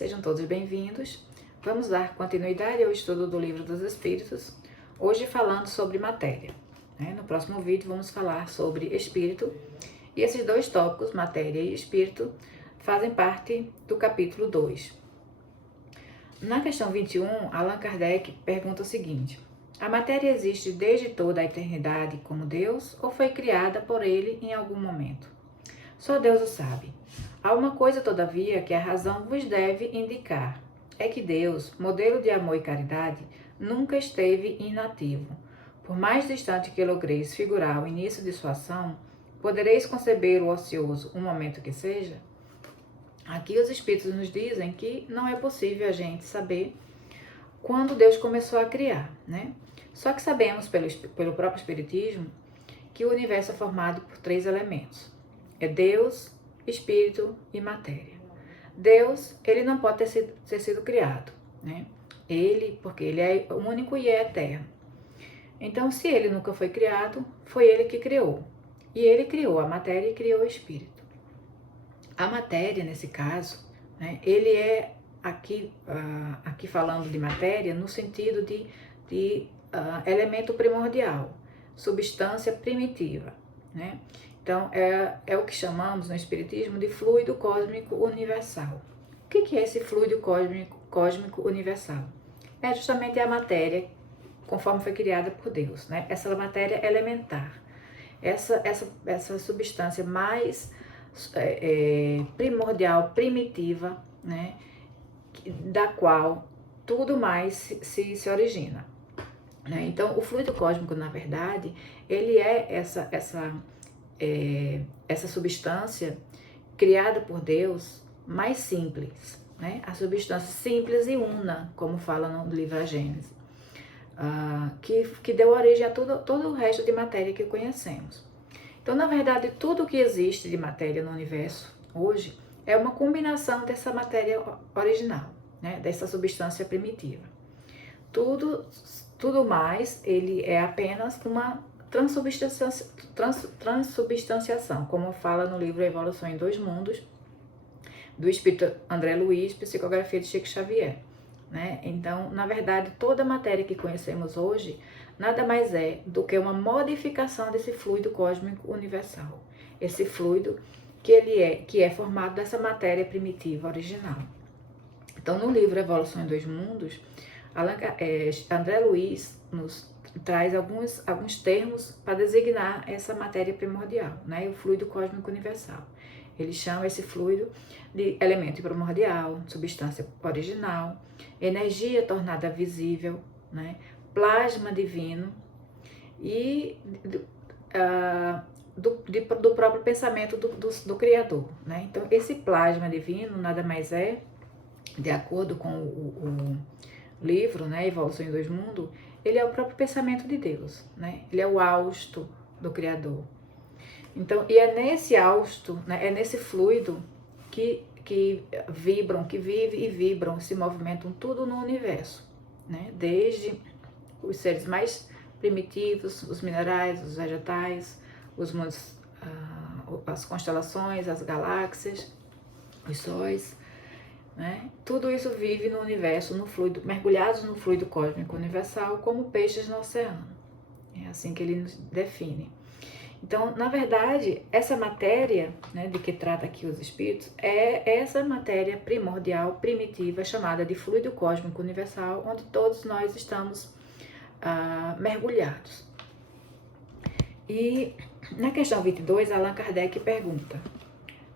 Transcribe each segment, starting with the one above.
Sejam todos bem-vindos. Vamos dar continuidade ao estudo do Livro dos Espíritos, hoje falando sobre matéria. No próximo vídeo vamos falar sobre espírito, e esses dois tópicos, matéria e espírito, fazem parte do capítulo 2. Na questão 21, Allan Kardec pergunta o seguinte: a matéria existe desde toda a eternidade como Deus ou foi criada por Ele em algum momento? Só Deus o sabe. Há uma coisa, todavia, que a razão vos deve indicar. É que Deus, modelo de amor e caridade, nunca esteve inativo. Por mais distante que logreis figurar o início de sua ação, podereis conceber o ocioso um momento que seja? Aqui os Espíritos nos dizem que não é possível a gente saber quando Deus começou a criar, né? Só que sabemos pelo próprio Espiritismo que o universo é formado por 3 elementos. É Deus, Espírito e matéria. Deus, ele não pode ter sido criado, né? Ele, porque ele é único e é eterno. Então, se ele nunca foi criado, foi ele que criou. E ele criou a matéria e criou o espírito. A matéria, nesse caso, né, ele é, aqui falando de matéria, no sentido de elemento primordial, substância primitiva, né? Então, é o que chamamos no Espiritismo de fluido cósmico universal. O que é esse fluido cósmico universal? É justamente a matéria, conforme foi criada por Deus, né? Essa matéria elementar, essa substância mais primordial, primitiva, né? Da qual tudo mais se origina, né? Então, o fluido cósmico, na verdade, ele é essa substância criada por Deus mais simples, né? A substância simples e una, como fala no livro A Gênese, que deu origem a todo o resto de matéria que conhecemos. Então, na verdade, tudo que existe de matéria no universo hoje é uma combinação dessa matéria original, né? Dessa substância primitiva. Tudo mais, ele é apenas uma transubstanciação, como fala no livro Evolução em Dois Mundos, do espírito André Luiz, psicografia de Chico Xavier, né? Então, na verdade, toda a matéria que conhecemos hoje nada mais é do que uma modificação desse fluido cósmico universal, esse fluido que é formado dessa matéria primitiva original. Então, no livro Evolução em Dois Mundos, André Luiz nos traz alguns termos para designar essa matéria primordial, né? O fluido cósmico universal. Ele chama esse fluido de elemento primordial, substância original, energia tornada visível, né? Plasma divino e do próprio pensamento do Criador, né? Então, esse plasma divino nada mais é, de acordo com o livro, né, Evolução em Dois Mundos, ele é o próprio pensamento de Deus, né? Ele é o hausto do Criador. Então, e é nesse hausto, né, é nesse fluido que vibram, que vivem e vibram, se movimentam tudo no universo, né? Desde os seres mais primitivos, os minerais, os vegetais, os mundos, as constelações, as galáxias, os sóis, né? Tudo isso vive no universo, no fluido, mergulhados no fluido cósmico universal, como peixes no oceano. É assim que ele nos define. Então, na verdade, essa matéria, né, de que trata aqui os espíritos, é essa matéria primordial, primitiva, chamada de fluido cósmico universal, onde todos nós estamos mergulhados. E na questão 22, Allan Kardec pergunta: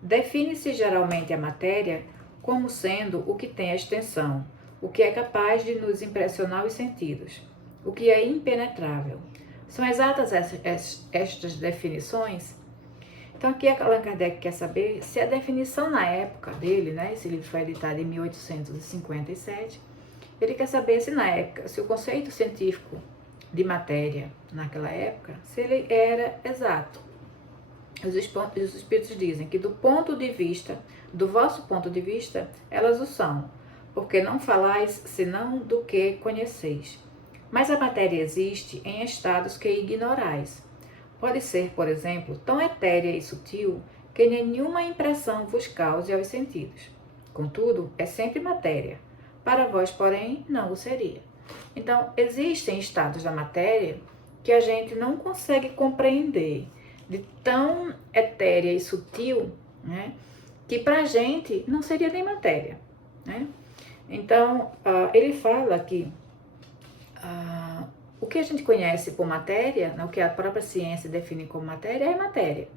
define-se geralmente a matéria como sendo o que tem a extensão, o que é capaz de nos impressionar os sentidos, o que é impenetrável. São exatas estas definições? Então, aqui Allan Kardec quer saber se a definição na época dele, né, esse livro foi editado em 1857, ele quer saber se na época, se o conceito científico de matéria naquela época, se ele era exato. Os espíritos dizem que do vosso ponto de vista, elas o são, porque não falais senão do que conheceis. Mas a matéria existe em estados que ignorais. Pode ser, por exemplo, tão etérea e sutil que nenhuma impressão vos cause aos sentidos. contudo, é sempre matéria. Para vós, porém, não o seria. Então, existem estados da matéria que a gente não consegue compreender, de tão etérea e sutil, né, que para a gente não seria nem matéria, né? Então, ele fala que o que a gente conhece por matéria, né, o que a própria ciência define como matéria, é matéria.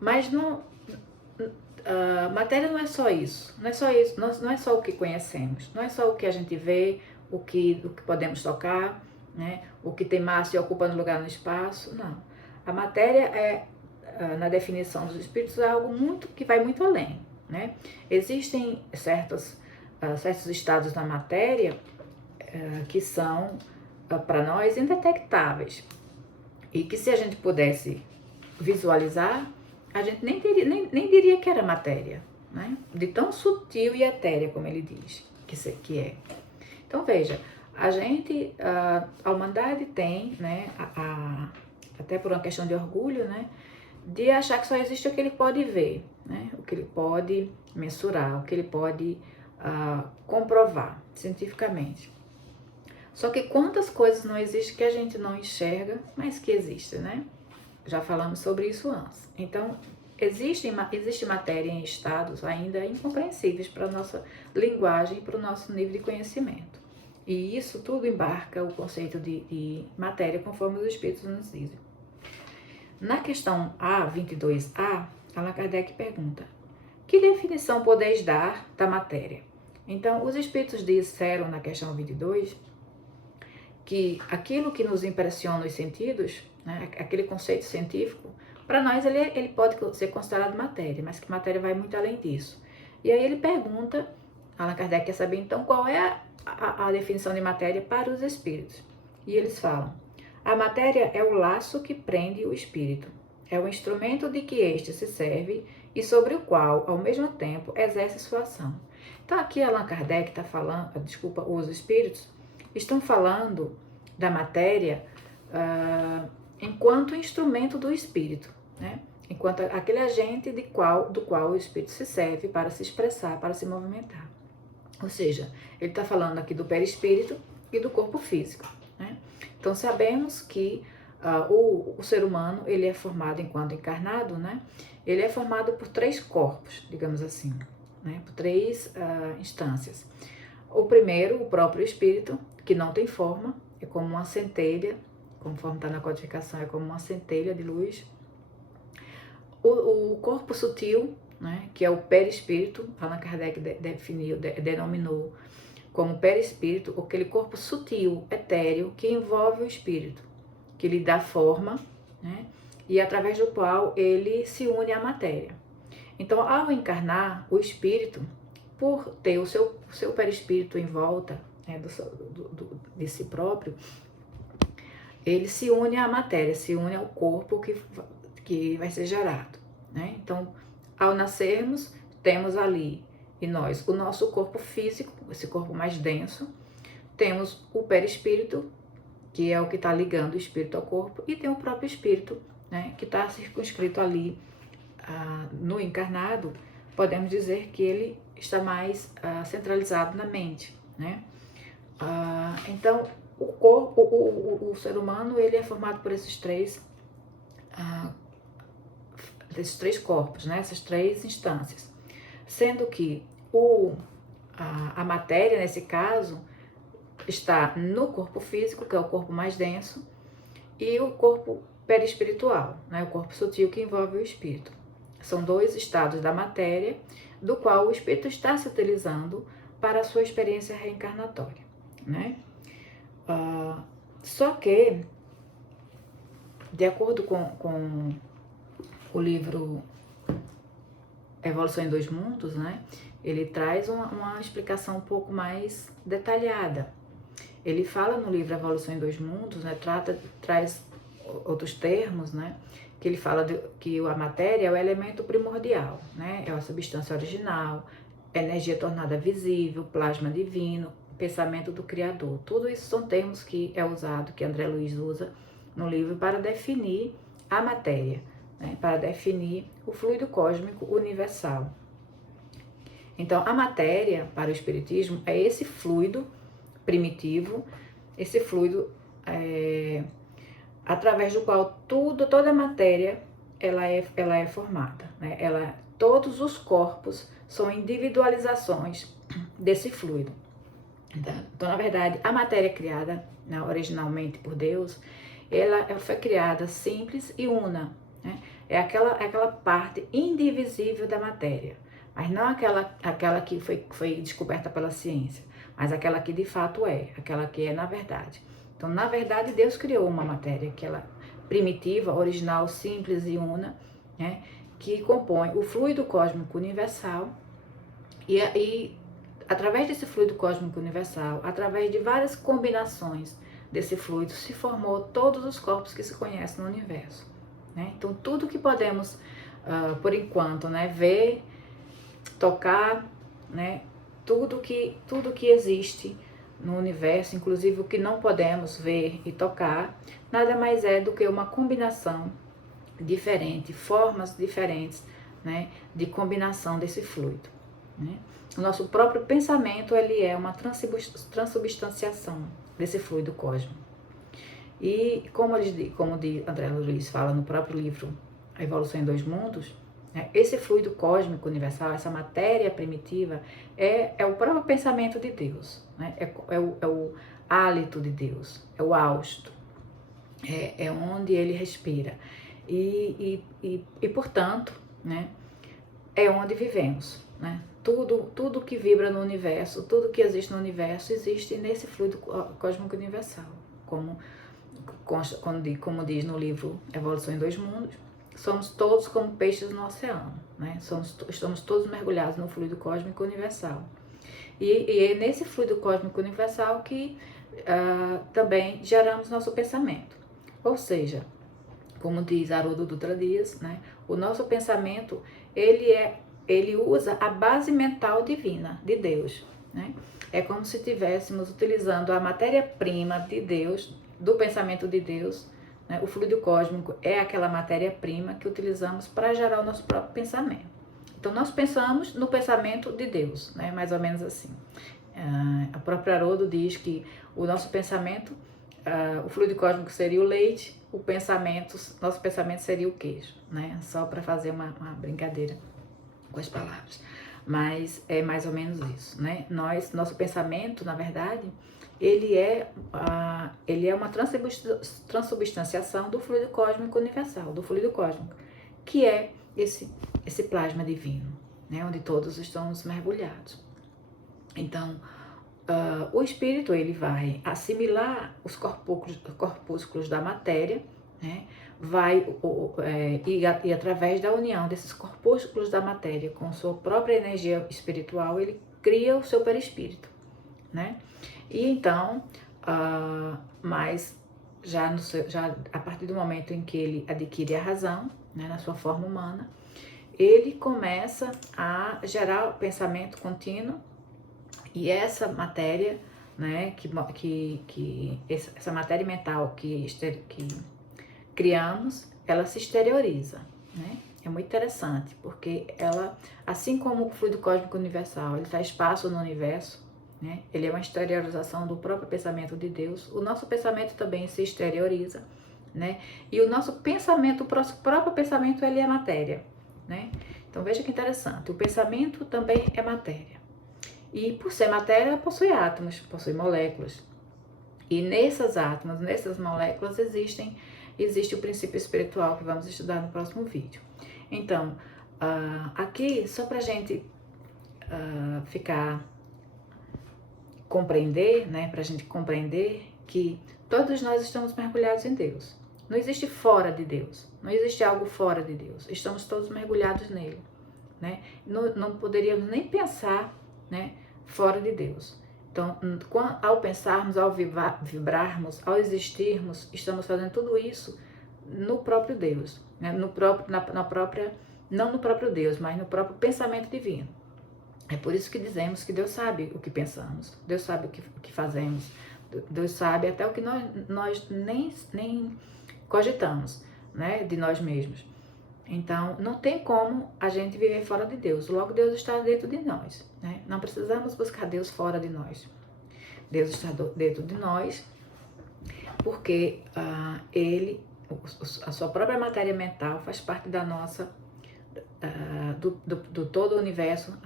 Mas não, matéria não é só isso, não é só o que conhecemos, não é só o que a gente vê, o que podemos tocar, né, o que tem massa e ocupa no lugar no espaço, não. A matéria é, na definição dos espíritos, é algo que vai muito além, né? Existem certos estados da matéria que são, para nós, indetectáveis, e que se a gente pudesse visualizar, a gente nem diria que era matéria, né? De tão sutil e etérea, como ele diz que é. Então veja, a humanidade tem, né, até por uma questão de orgulho, né, de achar que só existe o que ele pode ver, né, o que ele pode mensurar, o que ele pode comprovar cientificamente. Só que quantas coisas não existem que a gente não enxerga, mas que existem, né? Já falamos sobre isso antes. Então, existe matéria em estados ainda incompreensíveis para a nossa linguagem e para o nosso nível de conhecimento. E isso tudo embarca o conceito de matéria, conforme os espíritos nos dizem. Na questão A22A, Allan Kardec pergunta: que definição podeis dar da matéria? Então, os espíritos disseram na questão 22 que aquilo que nos impressiona os sentidos, né, aquele conceito científico, para nós ele pode ser considerado matéria, mas que matéria vai muito além disso. E aí ele pergunta, Allan Kardec quer saber então qual é a definição de matéria para os espíritos. E eles falam: a matéria é o laço que prende o espírito, é o instrumento de que este se serve e sobre o qual, ao mesmo tempo, exerce sua ação. Então aqui Allan Kardec está falando, os espíritos estão falando da matéria enquanto instrumento do espírito, né? Enquanto aquele agente do qual o espírito se serve para se expressar, para se movimentar. Ou seja, ele está falando aqui do perispírito e do corpo físico, né? Então sabemos que o ser humano, ele é formado enquanto encarnado, né? Ele é formado por 3 corpos, digamos assim, né? Por 3 instâncias. O primeiro, o próprio espírito, que não tem forma, é como uma centelha, conforme está na codificação, é como uma centelha de luz. O corpo sutil, né, que é o perispírito, Allan Kardec denominou como perispírito aquele corpo sutil, etéreo, que envolve o espírito, que lhe dá forma, né, e através do qual ele se une à matéria. Então, ao encarnar, o espírito, por ter o seu perispírito em volta, né, de si próprio, ele se une à matéria, se une ao corpo que vai ser gerado, né? Então, ao nascermos, temos ali em nós o nosso corpo físico, esse corpo mais denso, temos o perispírito, que é o que está ligando o espírito ao corpo, e tem o próprio espírito, né, que está circunscrito ali no encarnado. Podemos dizer que ele está mais centralizado na mente, né? Então, o corpo, o ser humano, ele é formado por esses três corpos, né? Essas 3 instâncias. Sendo que a matéria, nesse caso, está no corpo físico, que é o corpo mais denso, e o corpo perispiritual, né? O corpo sutil que envolve o espírito. São 2 estados da matéria, do qual o espírito está se utilizando para a sua experiência reencarnatória, né? Só que, de acordo com o livro Evolução em 2 Mundos, né, ele traz uma explicação um pouco mais detalhada. Ele fala no livro Evolução em 2 Mundos, né, traz outros termos, né, que ele fala que a matéria é o elemento primordial, né, é a substância original, energia tornada visível, plasma divino, pensamento do Criador. Tudo isso são termos que é usado, que André Luiz usa no livro para definir a matéria, né, para definir o fluido cósmico universal. Então, a matéria, para o Espiritismo, é esse fluido primitivo, esse fluido através do qual toda a matéria ela é formada, né? Todos os corpos são individualizações desse fluido. Então, na verdade, a matéria criada, né, originalmente por Deus, ela foi criada simples e una, né? É aquela parte indivisível da matéria, mas não aquela que foi descoberta pela ciência, mas aquela que de fato aquela que é na verdade. Então, na verdade, Deus criou uma matéria que ela primitiva, original, simples e una, né, que compõe o fluido cósmico universal e através desse fluido cósmico universal, através de várias combinações desse fluido, se formou todos os corpos que se conhecem no universo, né? Então, tudo que podemos, por enquanto, né, ver, tocar, né, tudo que existe no universo, inclusive o que não podemos ver e tocar, nada mais é do que uma combinação diferente, formas diferentes, né, de combinação desse fluido, né? O nosso próprio pensamento, ele é uma transubstanciação desse fluido cósmico. E como André Luiz fala no próprio livro A Evolução em Dois Mundos, né, esse fluido cósmico universal, essa matéria primitiva, é o próprio pensamento de Deus, né? É o hálito de Deus, é o hausto, é onde ele respira. E portanto, né, é onde vivemos, né? Tudo que vibra no universo, tudo que existe no universo, existe nesse fluido cósmico universal. Como diz no livro Evolução em Dois Mundos, somos todos como peixes no oceano, né? Estamos todos mergulhados no fluido cósmico universal. E é nesse fluido cósmico universal que também geramos nosso pensamento. Ou seja, como diz Haroldo Dutra Dias, né, o nosso pensamento, ele usa a base mental divina, de Deus, né? É como se estivéssemos utilizando a matéria-prima de Deus, do pensamento de Deus, né? O fluido cósmico é aquela matéria-prima que utilizamos para gerar o nosso próprio pensamento. Então, nós pensamos no pensamento de Deus, né? Mais ou menos assim. A própria Haroldo diz que o nosso pensamento, o fluido cósmico seria o leite, nosso pensamento seria o queijo, né? Só para fazer uma brincadeira com as palavras. Mas é mais ou menos isso, né? Nosso pensamento, na verdade, ele é uma transubstanciação do fluido cósmico universal, do fluido cósmico, que é esse plasma divino, né? Onde todos estamos mergulhados. Então, o espírito, ele vai assimilar os corpúsculos da matéria, né? E através da união desses corpúsculos da matéria com sua própria energia espiritual, ele cria o seu perispírito, né? E então, mas já a partir do momento em que ele adquire a razão, né, na sua forma humana, ele começa a gerar o pensamento contínuo. E essa matéria, né, essa matéria mental que criamos, ela se exterioriza, né? É muito interessante, porque ela, assim como o fluido cósmico universal, ele faz espaço no universo, né? Ele é uma exteriorização do próprio pensamento de Deus. O nosso pensamento também se exterioriza, né? E o nosso pensamento, o próprio pensamento, ele é matéria, né? Então veja que interessante, o pensamento também é matéria. E por ser matéria, possui átomos, possui moléculas. E nesses átomos, nessas moléculas, existe o princípio espiritual que vamos estudar no próximo vídeo. Então, aqui, só para a gente compreender, né, para a gente compreender que todos nós estamos mergulhados em Deus. Não existe fora de Deus, não existe algo fora de Deus. Estamos todos mergulhados nele, né? Não poderíamos nem pensar, né, fora de Deus. Então, ao pensarmos, ao vibrarmos, ao existirmos, estamos fazendo tudo isso no próprio Deus, né? Não no próprio Deus, mas no próprio pensamento divino. É por isso que dizemos que Deus sabe o que pensamos, Deus sabe o que fazemos, Deus sabe até o que nós nem cogitamos, né, de nós mesmos. Então, não tem como a gente viver fora de Deus. Logo, Deus está dentro de nós, né? Não precisamos buscar Deus fora de nós. Deus está dentro de nós porque a sua própria matéria mental faz parte da nossa, do todo o universo,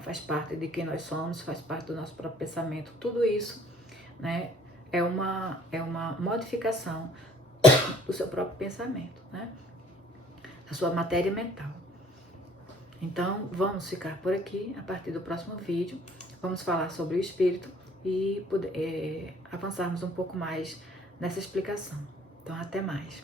faz parte de quem nós somos, faz parte do nosso próprio pensamento. Tudo isso, né, é uma modificação do seu próprio pensamento, né? A sua matéria mental. Então, vamos ficar por aqui. A partir do próximo vídeo, vamos falar sobre o espírito e avançarmos um pouco mais nessa explicação. Então, até mais.